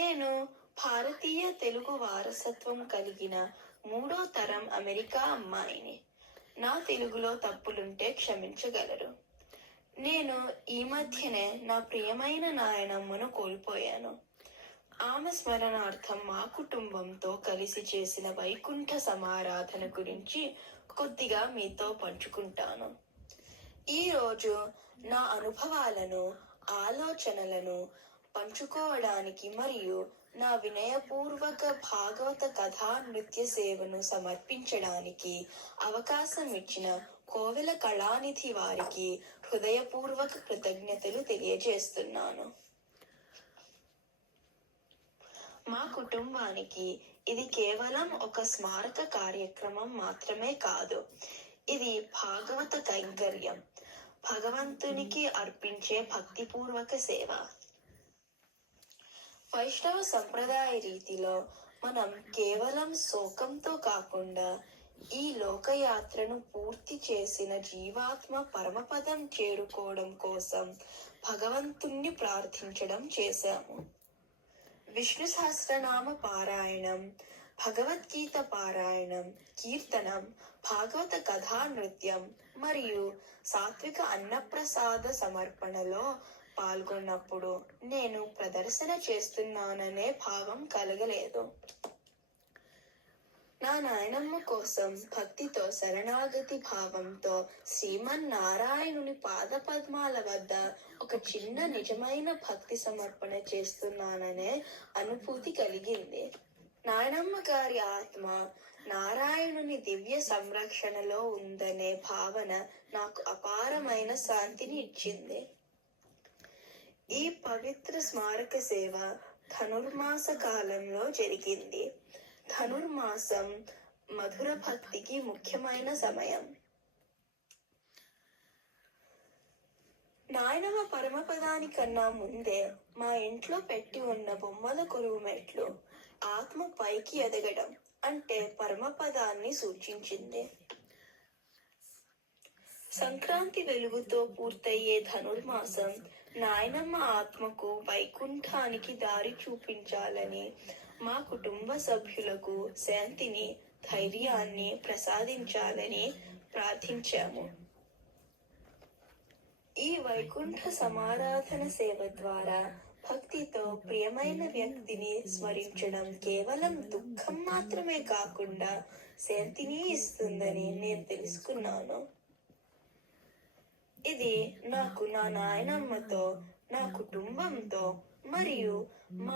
నేను భారతీయ తెలుగు వారసత్వం కలిగిన మూడో తరం అమెరికా అమ్మాయిని. నా తెలుగులో తప్పులుంటే క్షమించగలరు. నేను ఈ మధ్యనే నా ప్రియమైన నాయనమ్మను కోల్పోయాను. ఆమె స్మరణార్థం మా కుటుంబంతో కలిసి చేసిన వైకుంఠ సమారాధన గురించి కొద్దిగా మీతో పంచుకుంటాను. ఈరోజు నా అనుభవాలను, ఆలోచనలను పంచుకోవడానికి మరియు నా వినయపూర్వక భాగవత కథా నృత్య సేవను సమర్పించడానికి అవకాశం ఇచ్చిన కోవెల కళానిధి వారికి హృదయపూర్వక కృతజ్ఞతలు తెలియజేస్తున్నాను. మా కుటుంబానికి ఇది కేవలం ఒక స్మారక కార్యక్రమం మాత్రమే కాదు. ఇది భాగవత కైంకర్యం, భగవంతునికి అర్పించే భక్తిపూర్వక సేవ. వైష్ణవ సంప్రదాయ రీతిలో మనం కేవలం శోకంతో కాకుండా ఈ లోకయాత్రను పూర్తి చేసిన జీవాత్మ పరమపదం చేరుకోవడం కోసం భగవంతుణ్ణి ప్రార్థించడం చేశాము. విష్ణు సహస్రనామ పారాయణం, భగవద్గీత పారాయణం, కీర్తనం, భాగవత కథా నృత్యం మరియు సాత్విక అన్నప్రసాద సమర్పణలో పాల్గొన్నప్పుడు నేను ప్రదర్శన చేస్తున్నాననే భావం కలగలేదు. నా నాయనమ్మ కోసం భక్తితో, శరణాగతి భావంతో శ్రీమన్నారాయణుని పాదపద్మాల వద్ద ఒక చిన్న నిజమైన భక్తి సమర్పణ చేస్తున్నాననే అనుభూతి కలిగింది. నాయనమ్మ గారి ఆత్మ నారాయణుని దివ్య సంరక్షణలో ఉందనే భావన నాకు అపారమైన శాంతిని ఇచ్చింది. ఈ పవిత్ర స్మారక సేవ ధనుర్మాస కాలంలో జరిగింది. ధనుర్మాసం మధుర భక్తికి ముఖ్యమైన సమయం. నాయనమ్మ పరమపదానికన్నా ముందే మా ఇంట్లో పెట్టి ఉన్న బొమ్మల కొలువు మెట్లు ఆత్మ పైకి ఎదగడం అంటే పరమపదాన్ని సూచించింది. సంక్రాంతి వెలుగుతో పూర్తయ్యే ధనుర్మాసం నాయనమ్మ ఆత్మకు వైకుంఠానికి దారి చూపించాలని, మా కుటుంబ సభ్యులకు శాంతిని, ధైర్యాన్ని ప్రసాదించాలని ప్రార్థించాము. ఈ వైకుంఠ సమారాధన సేవ ద్వారా భక్తితో ప్రియమైన వ్యక్తిని స్మరించడం కేవలం దుఃఖం మాత్రమే కాకుండా శాంతిని ఇస్తుందని నేను తెలుసుకున్నాను. ఇది నాకు నా నాయనమ్మతో, నా కుటుంబంతో మరియు మా